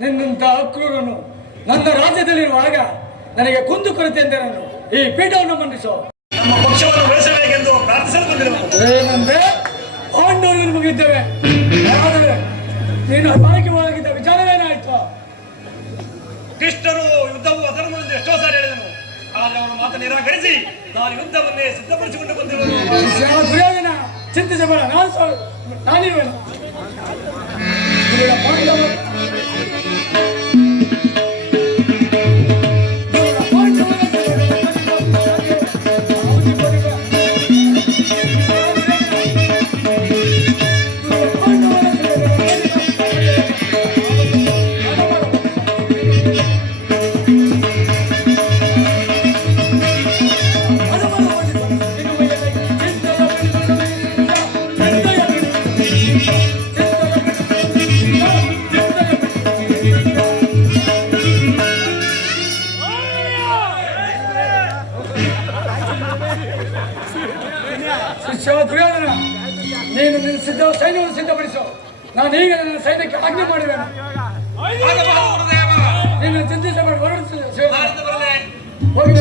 ನಿನ್ನಂತ ಅಕ್ರೂರನು ನನ್ನ ರಾಜ್ಯದಲ್ಲಿರುವಾಗ ನನಗೆ ಕುಂದು ಕೊರತೆ ಎಂದರನ್ನು ಈ ಪೀಠವನ್ನು ಮಂಡಿಸು. ನಮ್ಮ ಪಕ್ಷವನ್ನು ಬೆಳೆಸಬೇಕೆಂದು ಪ್ರಾರ್ಥಿಸಲು ಬಂದಿರುವುದು. ಏನಂದ್ರೆ ಪಾಂಡವರು ಮುಗಿದ್ದೇವೆ. ಆದರೆ ನೀನು ಭಾಗ್ಯವಾಗಿದ್ದ ವಿಚಾರವೇನಾಯ್ತು? ಕೃಷ್ಣರು ಯುದ್ಧವು ಅಧರ್ಮವೆಂದು ಎಷ್ಟೋ ಸಾರಿ ಹೇಳಿದನು. ಆದರೆ ಅವರ ಮಾತು ನಿರಾಕರಿಸಿ ನಾನು ಯುದ್ಧವನ್ನೇ ಸಿದ್ಧಪಡಿಸಿಕೊಂಡು ಬಂದಿರುವುದು. ದುರ್ಯೋಧನ ಚಿಂತಿಸಬೇಡ, ನಾನಿರುವೆನು. ದುರ್ಯೋಧನ, ನೀನು ನಿನ್ನ ಸೈನ್ಯವನ್ನು ಸಿದ್ಧಪಡಿಸು. ನಾನು ಈಗ ನನ್ನ ಸೈನ್ಯಕ್ಕೆ ಆಜ್ಞೆ ಮಾಡುವೆನು. ನೀನು ಚಿಂತಿಸಬೇಡ, ಹೋಗಿ